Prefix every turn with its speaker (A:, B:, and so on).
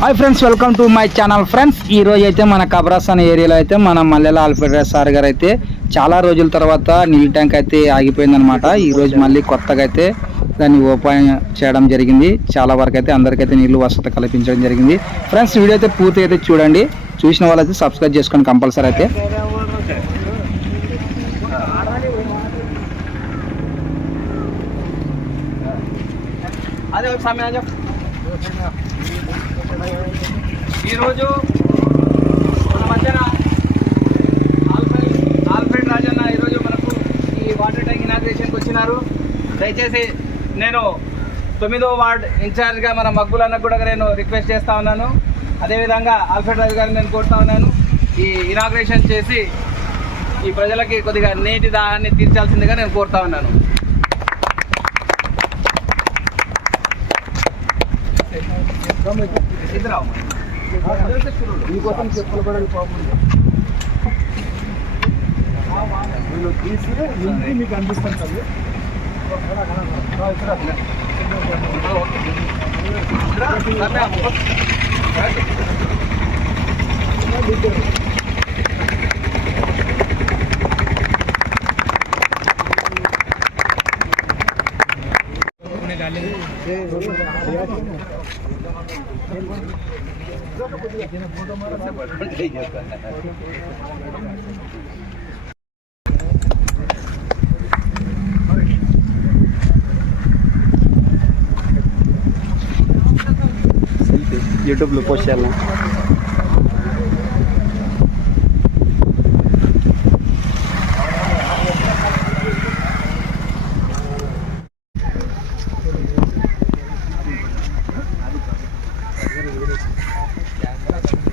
A: Hi friends welcome to my channel friends ఈ రోజు అయితే మన కబ్రాస్తాన్ ఏరియాలో అయితే మన మల్లెల ఆల్ఫ్రెడ్ సార్ గారు అయితే చాలా రోజుల తర్వాత నీళ్ళ ట్యాంక్ అయితే ఆగిపోయిందనమాట ఈరోజు మళ్ళీ కొత్తగా అయితే దాన్ని ఓపెన్ చేయడం జరిగింది. చాలా వరకు అయితే అందరికైతే నీళ్ళు వసతి కల్పించడం జరిగింది. ఫ్రెండ్స్ వీడియో అయితే పూర్తి అయితే చూడండి. చూసిన వాళ్ళైతే సబ్స్క్రైబ్ చేసుకోండి కంపల్సరీ అయితే.
B: అదే ఒక సమయం ఈరోజు మన మధ్యన ఆల్ఫ్రెడ్ ఆల్ఫ్రెడ్ రాజన్న ఈరోజు మనకు ఈ వాటర్ ట్యాంక్ ఇనాగ్రేషన్కి వచ్చినారు. దయచేసి నేను తొమ్మిదో వార్డ్ ఇన్ఛార్జ్గా మన మగ్గులన్న కూడా నేను రిక్వెస్ట్ చేస్తా ఉన్నాను. అదేవిధంగా ఆల్ఫ్రెడ్ రాజు గారిని నేను కోరుతా ఉన్నాను. ఈ ఇనాగ్రేషన్ చేసి ఈ ప్రజలకి కొద్దిగా నీటి దాహాన్ని తీర్చాల్సిందిగా నేను కోరుతా ఉన్నాను. ఇద్దరు
C: మీకోసం చెప్పులు కూడా వీళ్ళు తీసి నింపి మీకు అందిస్తాను కదా
A: యూట్యూబ్లో పోస్ట్ చేయాలి